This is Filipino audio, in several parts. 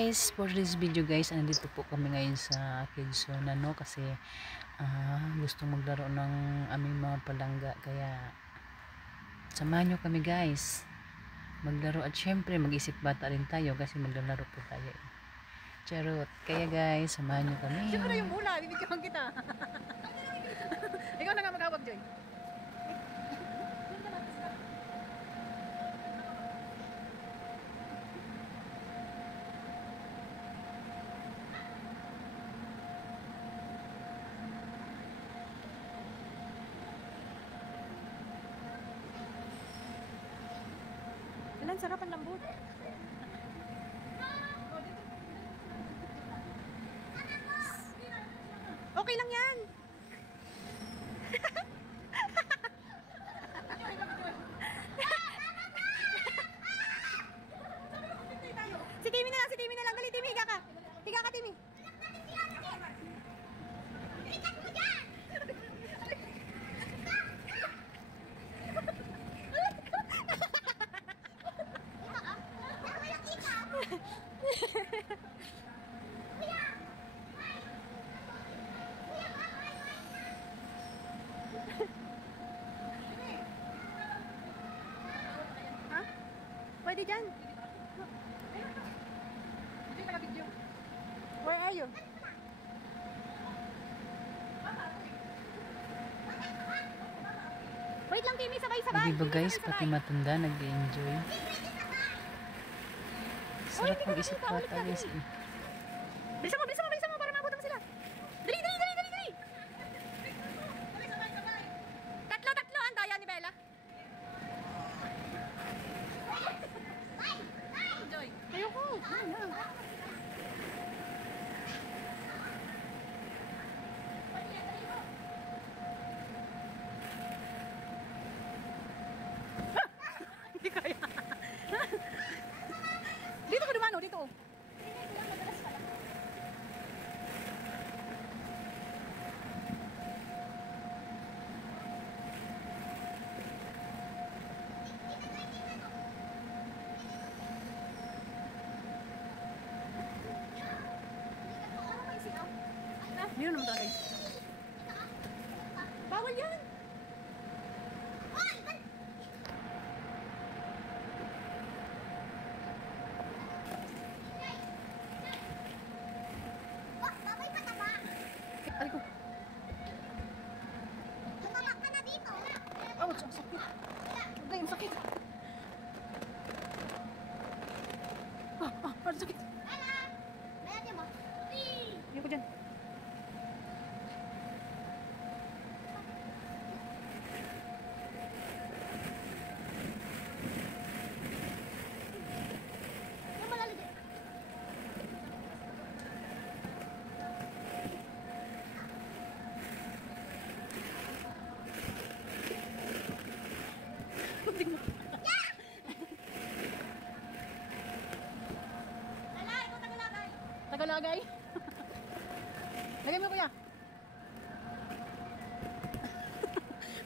guys, for this video guys, andito po kami ngayon sa Quezon no, kasi gusto maglaro ng aming mga palangga, kaya samahan nyo kami guys maglaro, at syempre mag-isip bata rin tayo kasi maglalaro po tayo charot, kaya guys samahan nyo kami. Siyempre yung mula, bibigyan kita. Ikaw na nga mag-awag, Joy. Ilan sarap ang lambot. Okay lang yan. Si Timmy na lang. Dali, Timmy, higa ka. Higa ka, Timmy. Ha? Pwede dyan. Hindi ka na-video. Where are you? Wait lang, Timmy. Sabay-sabay. Diba guys, pati matanda nag-enjoy. Sarap mag-isip bata guys eh. Bilisan mo para mabutan mo sila. Dali. Tatlo, ang daya ni Bella. Joy. Ayoko. Hindi kaya. Dito ka dumano, dito. Meron naman talaga yun. Bawal yan. Aray ko. Tumalak ka na dito. Ouch, ang sakit. Ay, ang sakit. Ang sakit. Mayroon mo. Ayoko dyan. Yung malalagay. Lalay, ikaw tagalagay. Tagalagay. Lagay mo kuya.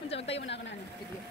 Unsa magtayo mo na ako na ano, video.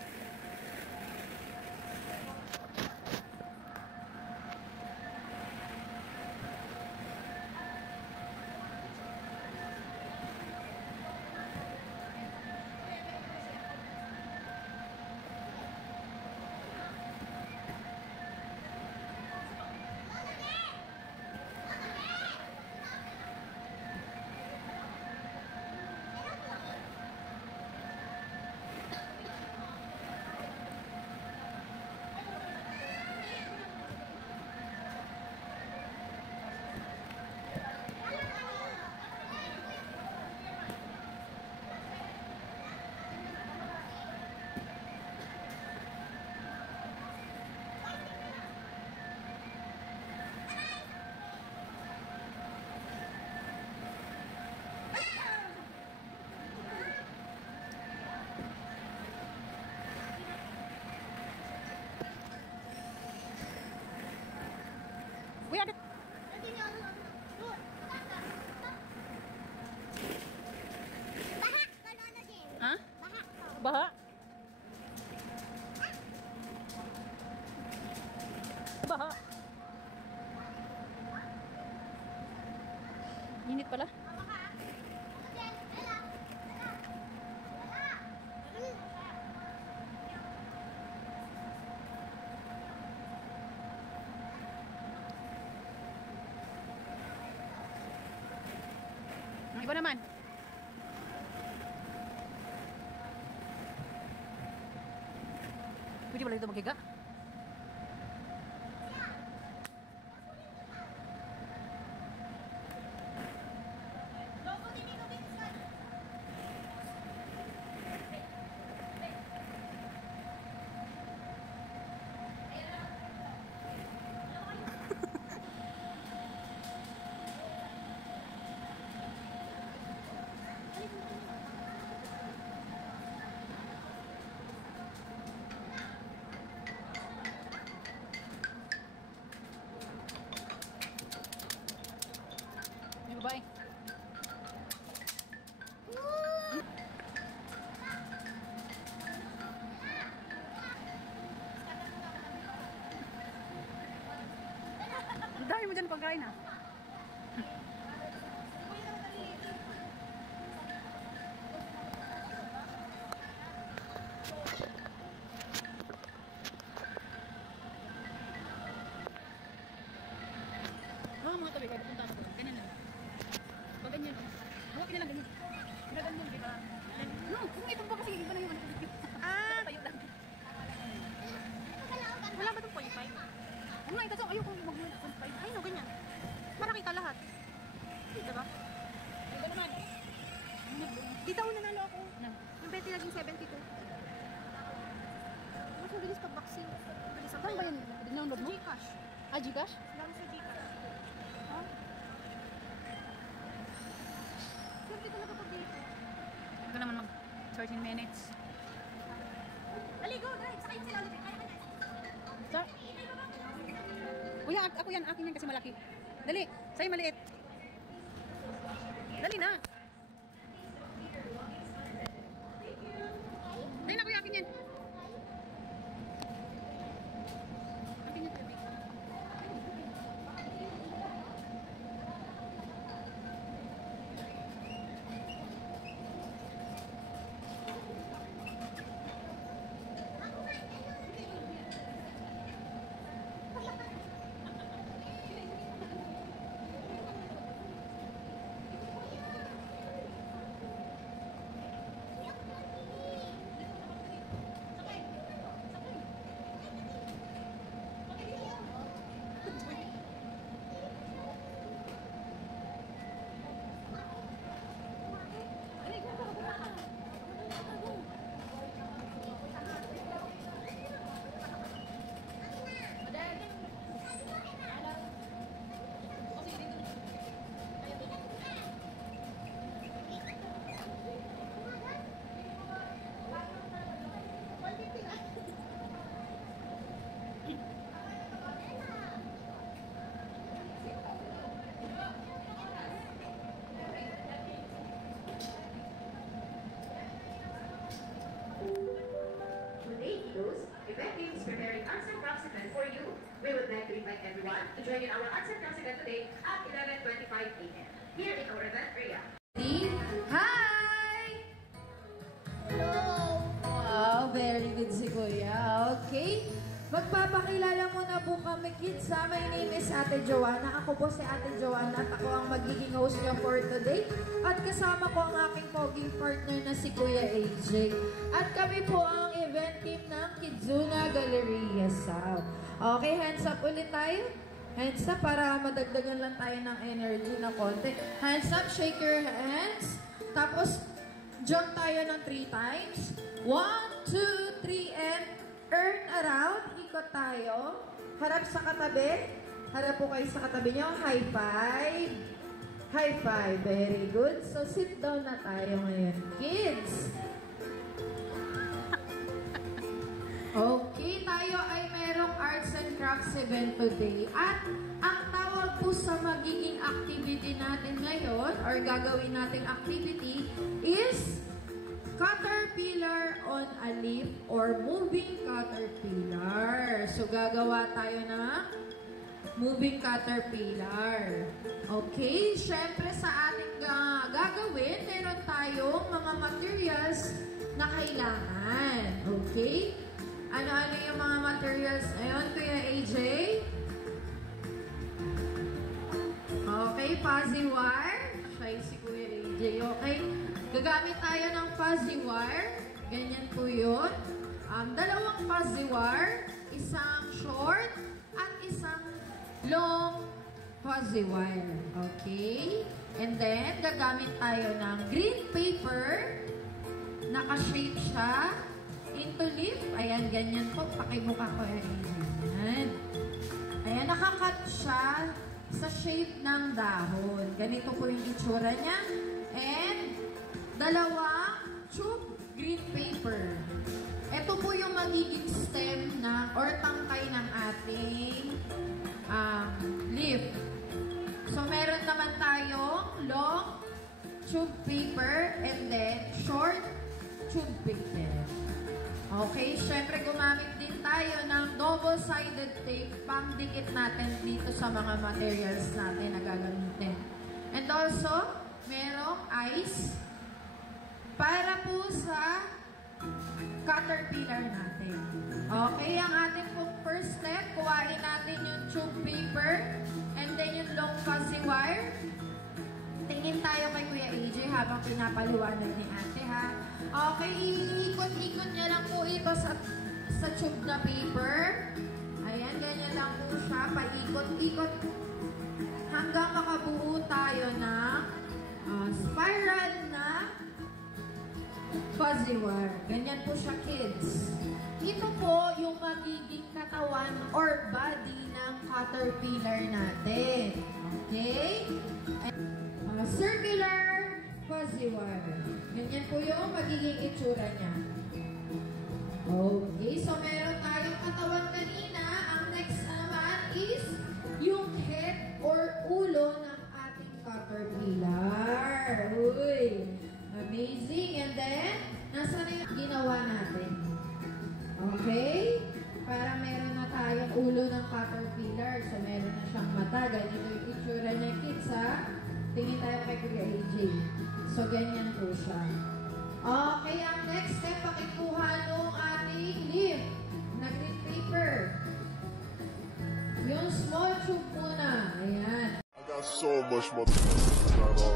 Init pala. Ang iba naman. Pwede pala dito maghiga. Yung babae. Ang dami mo dyan pagkain ah. Oh, mga tabi, pag punta ako doon, ganyan lang. Pag ganyan, huwag na lang ganyan. Ganyan, di ba? No, kung itong pa kasi, iba na yung ano ko. Tayo lang. Wala ba itong 0.5? Ano nga, ito ayoko mag-0.5. Ay, no, ganyan. Para kita lahat. Diba? Iba naman. Dito ako nanalo ako. Na. Yung bete naging 72. Mas mabilis pag vaccine. Mabilis ang Saan ba yan? Dinownload Sa mo? Gcash. Ah, Gcash? Lang sa Gcash. Ha? Swerte talaga pag dito. Ito naman mag 13 minutes. Dali, go, guys. Sakay mo sila ulit. Kaya ka na. Sa? Kuya, ako yan. Akin yan kasi malaki. Dali. Sa'yo maliit. Dali na. Dali na kuya, akin yan. Akin yan, baby. Today, kiddos, Effective is preparing Answer Proxicon for you. We would like to invite everyone to join in our Answer Proxicon today at 11:25 a.m. here in our event area. Hi! Hello. Wow, very good si Kuya. Okay. Magpapakilala muna po kami, kids. My name is Ate Joanna. Ako po si Ate Joanna at ako ang magiging host niyo for today. At kasama ko ang aking poging partner na si Kuya AJ. At kami po ang event team ng Kidzuna Galleria South. Okay, hands up ulit tayo. Hands up para madagdagan lang tayo ng energy na konti. Hands up, shake your hands. Tapos, jump tayo ng 3 times. 1, 2, 3, and turn around. Ikot tayo. Harap sa katabi. Harap po kayo sa katabi nyo. High five. High five. Very good. So, sit down na tayo ngayon, kids. Okay, tayo ay merong arts and crafts event today. At ang tawag po sa magiging activity natin ngayon or gagawin nating activity is caterpillar on a leaf or moving caterpillar. So, gagawa tayo ng moving caterpillar. Okay, syempre sa ating gagawin, meron tayong mga materials na kailangan. Okay? Ano-ano yung mga materials? Ayun, Kuya AJ. Okay, fuzzy wire. Siya yung si Kuya AJ. Okay? Gagamit tayo ng fuzzy wire. Ganyan po yun. Dalawang fuzzy wire. Isang short at isang long fuzzy wire. Okay? And then, gagamit tayo ng green paper. Naka-shape siya into leaf. Ayan, ganyan po. Pakibuka ko. Ayan. Ayan, nakakat siya sa shape ng dahon. Ganito po yung itsura niya. And, dalawang tube green paper. Ito po yung magiging stem na or tangkay ng ating leaf. So, meron naman tayong long tube paper and then short tube paper. Okay, syempre gumamit din tayo ng double-sided tape pang-dikit natin dito sa mga materials natin na gagamitin. And also, merong ice para po sa caterpillar natin. Okay, ang ating pong first step, kuhain natin yung tube paper and then yung long fuzzy wire. Tingin tayo kay Kuya AJ habang pinapaliwanag ni ate ha. Okay, iikot-ikot niya lang po ito sa tube na paper. Ayan, ganyan lang po siya. Paikot-ikot hanggang makabuo tayo ng spiral na fuzzy wire. Ganyan po siya, kids. Ito po yung magiging katawan or body ng caterpillar natin. Okay? Circular fuzzy wire. Ganyan po yung magiging itsura niya. Okay, so meron tayong katawan kanina. Ang next naman is yung head or ulo ng ating caterpillar. Uy, amazing. And then, nasa na yung ginawa natin? Okay? Para meron na tayong ulo ng caterpillar. So, meron na siyang mata. Ganito yung itsura niya, kids, ha? Tingin tayo kay Kuya AJ. So, ganyan po siya. Okay, ang next step, pakikuha nung ating leaf na green paper. Yung small tube muna. Ayan. I got so much motherfucking